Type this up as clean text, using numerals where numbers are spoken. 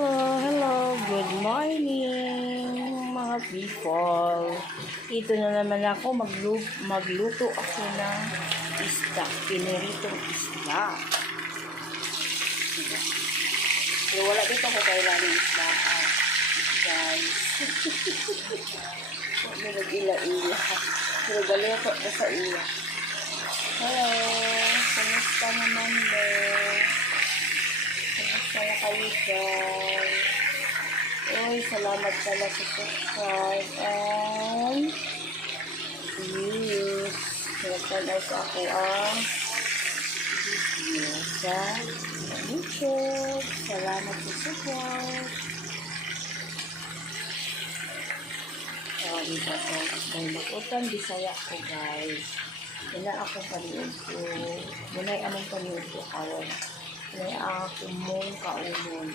Hello, good morning mga people. Ito na naman ako, magluto ako ng isda, piniritong isda. Pero wala dito ako kailangan isda, guys. Huwag na nag-ila-ila. Pero galing ako sa ila. Hello, kumusta naman ba? Kumusta na kayo dyan? Uy, salamat pala sa subscribe and views. Nagpanaw sa ako ang video sa YouTube. Salamat sa support. Dito ko. Dahil mag-utang Bisaya ko, guys. Wala akong paniod ko. Wala among paniod ko kawan. Wala akong mong kaunon.